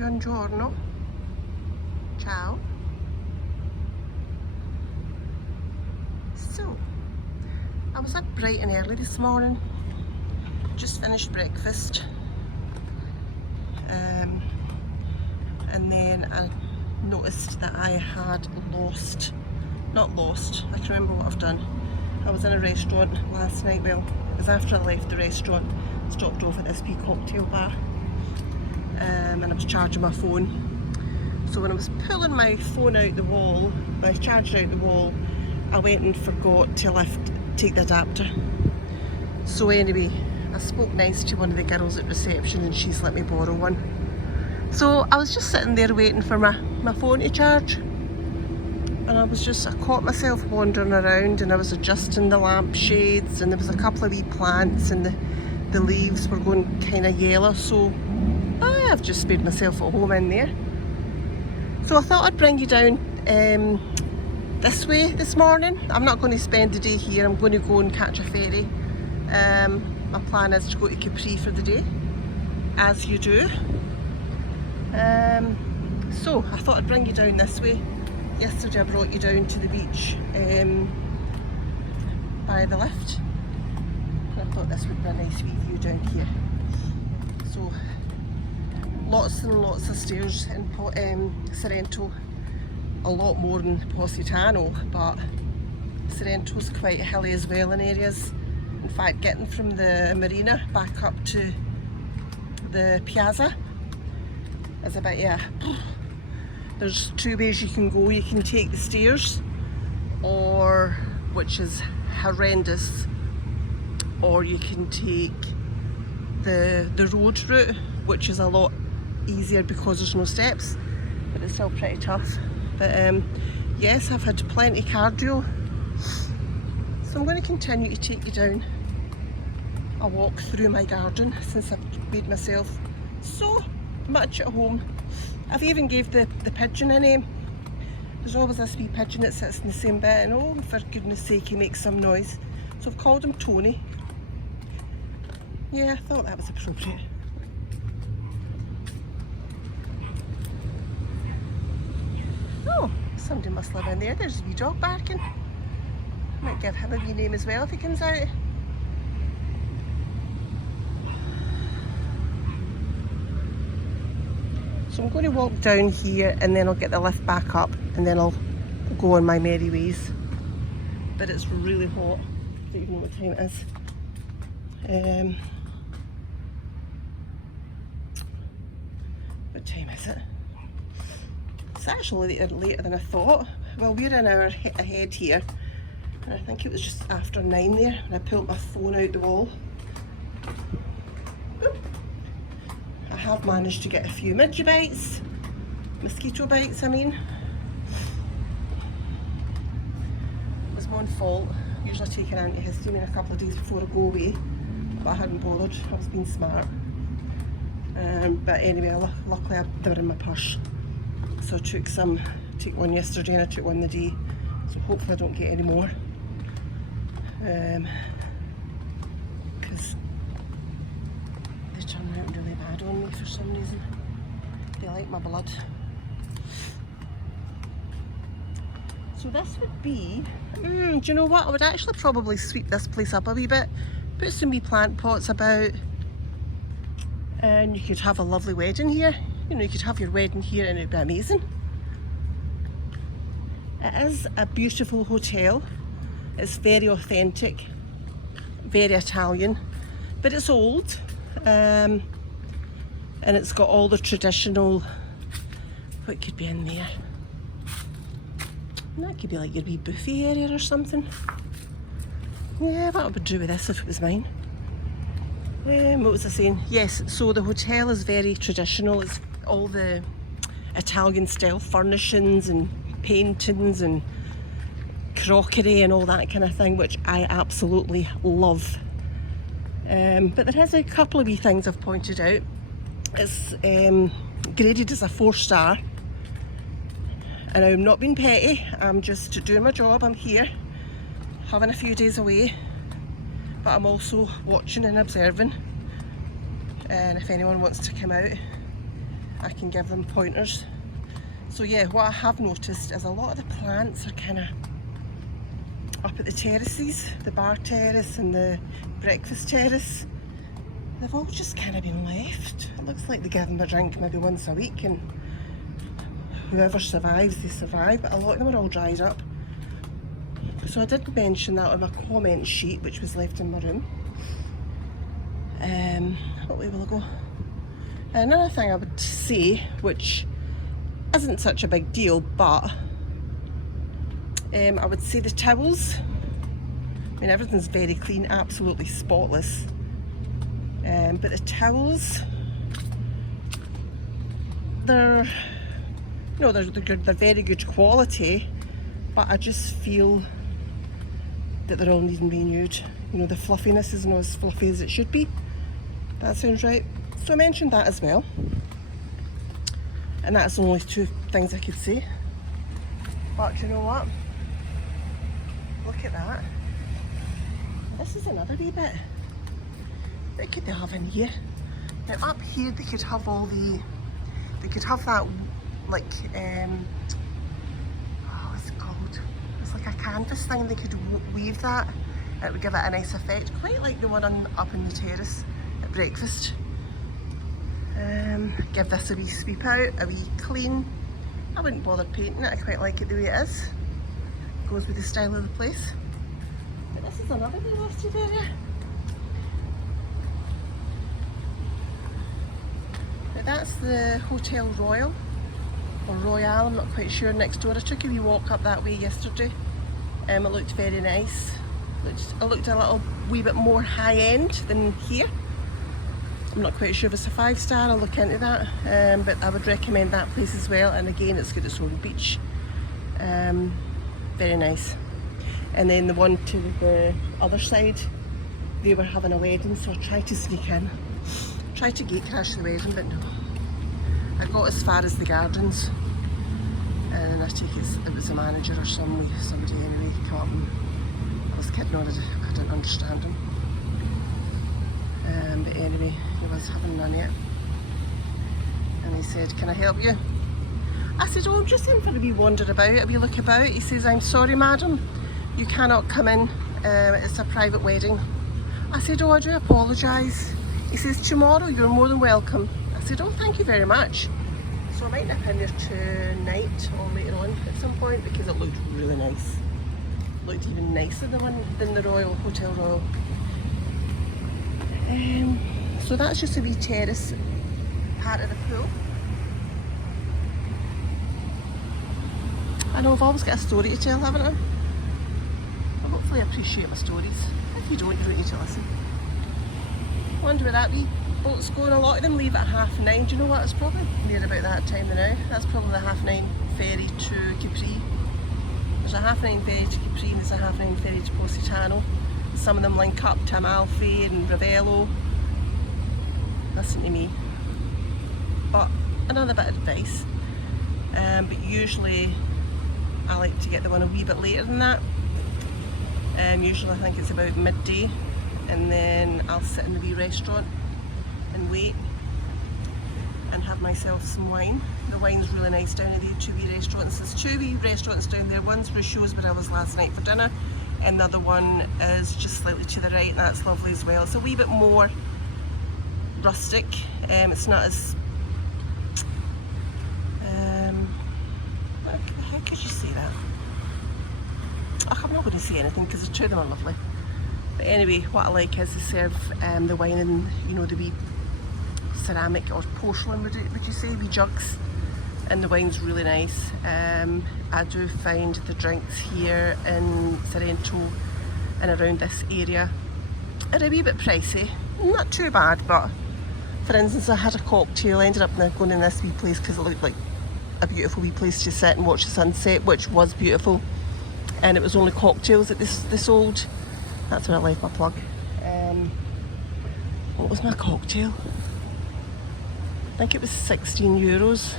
Buongiorno. Ciao. So, I was up bright and early this morning. Just finished breakfast. And then I noticed that I had not lost, I can remember what I've done. I was in a restaurant last night, well, it was after I left the restaurant, stopped off at this wee cocktail bar, and I was charging my phone. So when I was pulling my phone out the wall, my charger out the wall, I went and forgot to take the adapter. So anyway, I spoke nice to one of the girls at reception and she's let me borrow one. So I was just sitting there waiting for my phone to charge, and I caught myself wandering around, and I was adjusting the lampshades, and there was a couple of wee plants and the leaves were going kind of yellow, so I've just made myself at home in there. So I thought I'd bring you down this way this morning. I'm not going to spend the day here, I'm going to go and catch a ferry. My plan is to go to Capri for the day, as you do. So I thought I'd bring you down this way. Yesterday I brought you down to the beach by the lift, and I thought this would be a nice wee view down here. So lots and lots of stairs in Sorrento, a lot more than Positano, but Sorrento's quite hilly as well in areas. In fact, getting from the marina back up to the piazza is a bit, yeah. There's two ways you can go. You can take the stairs, which is horrendous, or you can take the road route, which is a lot easier because there's no steps, but it's still pretty tough. But yes, I've had plenty cardio, so I'm going to continue to take you down a walk through my garden since I've made myself so much at home. I've even gave the pigeon a name. There's always this wee pigeon that sits in the same bit, and oh, for goodness sake, he makes some noise. So I've called him Tony. Yeah, I thought that was appropriate. Oh, somebody must live in there. There's a wee dog barking. Might give him a wee name as well if he comes out. So I'm going to walk down here and then I'll get the lift back up and then I'll go on my merry ways. But it's really hot. I don't even know what time it is. What time is it? It's actually later than I thought. Well, we're an hour ahead here, and I think it was just after 9 there when I pulled my phone out the wall. Oop. I have managed to get a few mosquito bites I mean. It was my own fault. Usually I take an antihistamine a couple of days before I go away, but I hadn't bothered. I was being smart. But anyway, luckily they were in my purse. So I took one yesterday and I took one the day. So hopefully I don't get any more. Because they turn out really bad on me for some reason. They like my blood. So this would be, do you know what? I would actually probably sweep this place up a wee bit. Put some wee plant pots about. And you could have a lovely wedding here. You know, you could have your wedding here and it'd be amazing. It is a beautiful hotel. It's very authentic, very Italian, but it's old. And it's got all the traditional, what could be in there? And that could be like your wee buffet area or something. Yeah, what I would do with this if it was mine. What was I saying? Yes, so the hotel is very traditional. It's all the Italian style furnishings and paintings and crockery and all that kind of thing, which I absolutely love. But there is a couple of wee things I've pointed out. It's graded as a 4-star, and I'm not being petty, I'm just doing my job. I'm here having a few days away, but I'm also watching and observing, and if anyone wants to come out, I can give them pointers. So yeah, what I have noticed is a lot of the plants are kind of up at the terraces, the bar terrace and the breakfast terrace. They've all just kind of been left. It looks like they give them a drink maybe once a week, and whoever survives, they survive, but a lot of them are all dried up. So I did mention that on my comment sheet, which was left in my room. What way will I go? Another thing I would say, which isn't such a big deal, but I would say the towels. I mean, everything's very clean, absolutely spotless. But the towels, they're good, they're very good quality, but I just feel that they're all needing renewed. You know, the fluffiness is not as fluffy as it should be. That sounds right. So I mentioned that as well. And that's the only two things I could say. But you know what? Look at that. This is another wee bit. What could they have in here? Now up here they could have all the, they could have that like, what's it called? It's like a canvas thing, they could weave that. It would give it a nice effect, quite like the one up in the terrace at breakfast. Give this a wee sweep out, a wee clean. I wouldn't bother painting it, I quite like it the way it is. Goes with the style of the place. But this is another wee lofted area. Now that's the Hotel Royal, or Royale, I'm not quite sure, next door. I took a wee walk up that way yesterday. It looked very nice. It looked a little wee bit more high end than here. I'm not quite sure if it's a 5-star, I'll look into that, but I would recommend that place as well. And again, it's got its own beach, very nice. And then the one to the other side, they were having a wedding, so I tried to sneak in, tried to gate crash the wedding, but no. I got as far as the gardens, and I take it was a manager or somebody anyway came up, and I was kidding on it, I didn't understand him. But anyway, he was having none yet. And he said, "Can I help you?" I said, "Oh, I'm just in for a wee wander about, a wee look about." He says, "I'm sorry, madam, you cannot come in. It's a private wedding." I said, "Oh, I do apologise." He says, "Tomorrow you're more than welcome." I said, "Oh, thank you very much." So I might nip in there tonight or later on at some point, because it looked really nice. It looked even nicer than the Royal, Hotel Royal. So that's just a wee terrace part of the pool. I know I've always got a story to tell, haven't I? Well, hopefully I appreciate my stories. If you don't need to listen. I wonder where that wee boat's going. A lot of them leave at 9:30. Do you know what? It's probably near about that time now. That's probably the 9:30 ferry to Capri. There's a 9:30 ferry to Capri and there's a 9:30 ferry to Positano. Some of them link up to Amalfi and Ravello. Listen to me. But another bit of advice. But usually I like to get the one a wee bit later than that. Usually I think it's about midday, and then I'll sit in the wee restaurant and wait and have myself some wine. The wine's really nice down at the two wee restaurants. There's two wee restaurants down there. One's Rochou's where I was last night for dinner, and the other one is just slightly to the right, and that's lovely as well. It's a wee bit more rustic. It's not as how could you say that? Oh, I'm not going to say anything because the two of them are lovely. But anyway, what I like is they serve the wine in, you know, the wee ceramic or porcelain, would you say, wee jugs, and the wine's really nice. I do find the drinks here in Sorrento and around this area are a wee bit pricey. Not too bad, but for instance, I had a cocktail. I ended up going in this wee place because it looked like a beautiful wee place to sit and watch the sunset, which was beautiful, and it was only cocktails that they sold. That's where I left my plug. What was my cocktail? I think it was €16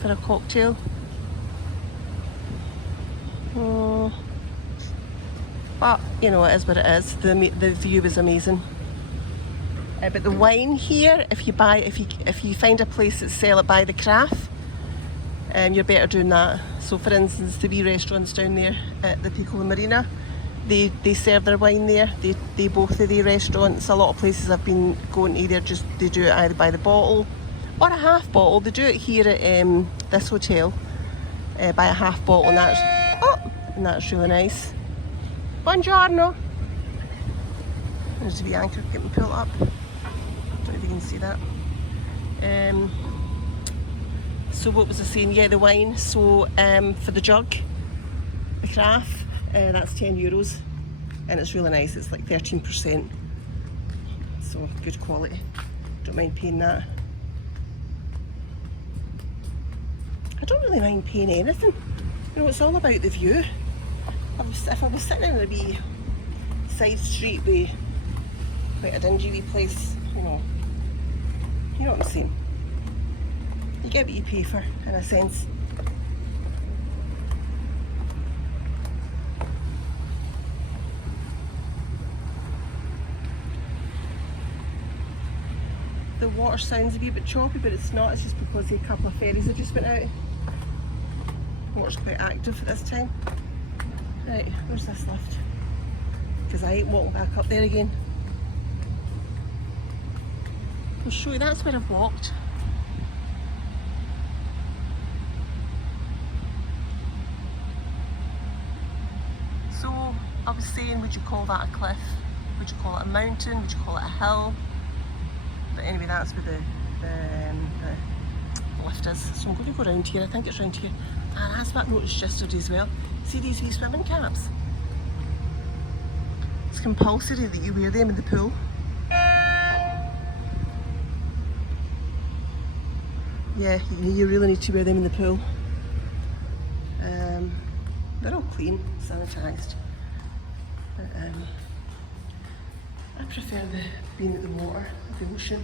for a cocktail. But you know, it is what it is. The view was amazing. But the wine here, if you find a place that sell it by the craft, you're better doing that. So for instance, the wee restaurants down there at the Pico Marina, they serve their wine there. They both of the restaurants, a lot of places I've been going to, they do it either by the bottle or a half bottle. They do it here at this hotel by a half bottle, and that's really nice. Buongiorno. There's the wee anchor getting pulled up. Don't know if you can see that. So what was I saying? Yeah, the wine. So for the jug, the carafe, that's €10, and it's really nice. It's like 13%, so good quality. Don't mind paying that. I don't really mind paying anything. You know, it's all about the view. If I was sitting in a wee side street with quite a dingy wee place, you know what I'm saying. You get what you pay for, in a sense. The water sounds a wee bit choppy, but it's not. It's just because a couple of ferries have just went out. The water's quite active at this time. Right, where's this lift? Because I ain't walking back up there again. I'll show you, that's where I've walked. So I was saying, would you call that a cliff? Would you call it a mountain? Would you call it a hill? But anyway, that's where the lift is. So I'm going to go around here. I think it's around here. And that's what I noticed yesterday as well. See these wee swimming caps? It's compulsory that you wear them in the pool. Yeah, you really need to wear them in the pool. They're all clean, sanitised. But I prefer being at the water, at the ocean,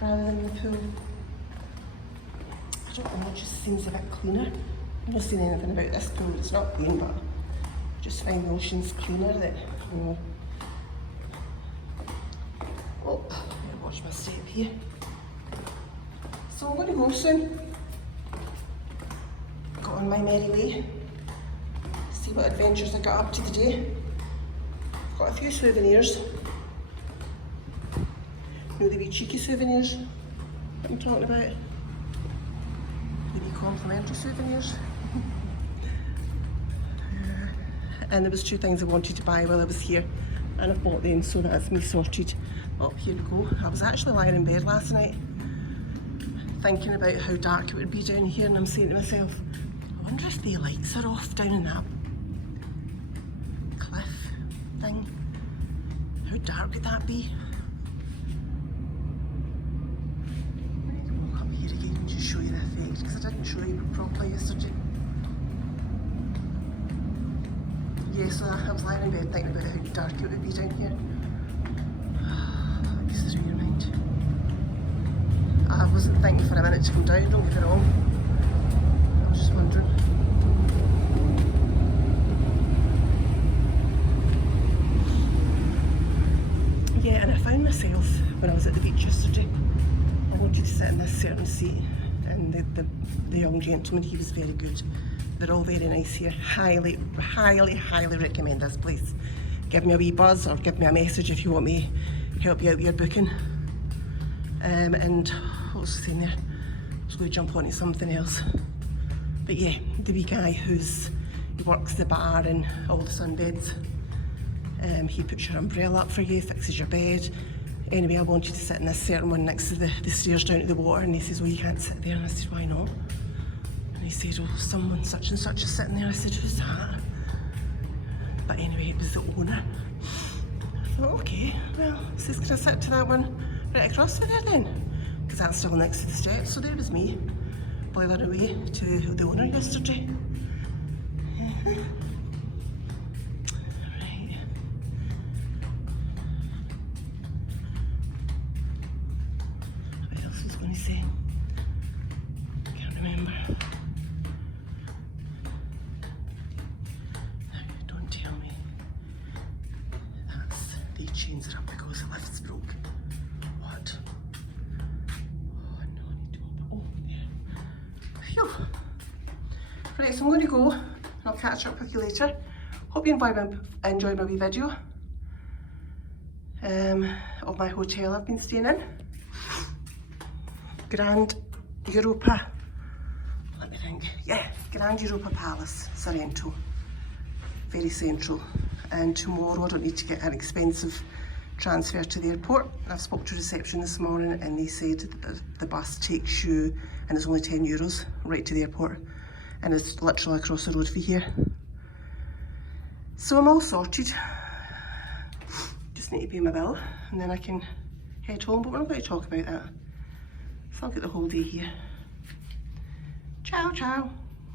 rather than the pool. I don't know, it just seems a bit cleaner. I'm not saying anything about this pool, it's not clean, but I just find the ocean's cleaner. That, you know. Oh, I'm gonna watch my step here. So I'm going to go soon. Got on my merry way. See what adventures I got up to today. Got a few souvenirs. You know the wee cheeky souvenirs that I'm talking about? The wee complimentary souvenirs. And there was 2 things I wanted to buy while I was here, and I've bought them, so that's me sorted. Oh, here we go. I was actually lying in bed last night thinking about how dark it would be down here, and I'm saying to myself, I wonder if the lights are off down in that cliff thing. How dark would that be? I can walk up here again and just show you the effect, because I didn't show you properly yesterday. Yeah, so I was lying in bed thinking about how dark it would be down here. That gets through your mind. I wasn't thinking for a minute to come down, don't get me wrong. I was just wondering. Yeah, and I found myself, when I was at the beach yesterday, I wanted to sit in this certain seat, and the young gentleman, he was very good. They're all very nice here. Highly recommend this place. Give me a wee buzz or give me a message if you want me to help you out with your booking. And what was I saying there? I was going to jump onto something else. But yeah, the wee guy he works the bar and all the sunbeds. He puts your umbrella up for you, fixes your bed. Anyway, I wanted to sit in this certain one next to the stairs down to the water, and he says, well, you can't sit there. And I said, why not? And he said, oh, someone such and such is sitting there. I said, who's that? But anyway, it was the owner. I thought, okay, well, so can I sit to that one right across there then? Because that's still next to the steps. So there was me, boiling away to the owner yesterday. Right. What else was I going to say? Can't remember. Don't tell me the chains are up because the lift's broke. Phew. Right, so I'm going to go and I'll catch up with you later. Hope you enjoyed my wee video of my hotel I've been staying in. Grande Europa, let me think, yeah, Grande Europa Palace, Sorrento. Very central. And tomorrow I don't need to get an expensive transfer to the airport. I've spoke to reception this morning and they said the bus takes you, and it's only €10 right to the airport, and it's literally across the road from here. So I'm all sorted. Just need to pay my bill and then I can head home, but we're not going to talk about that. So I'll get the whole day here. Ciao, ciao.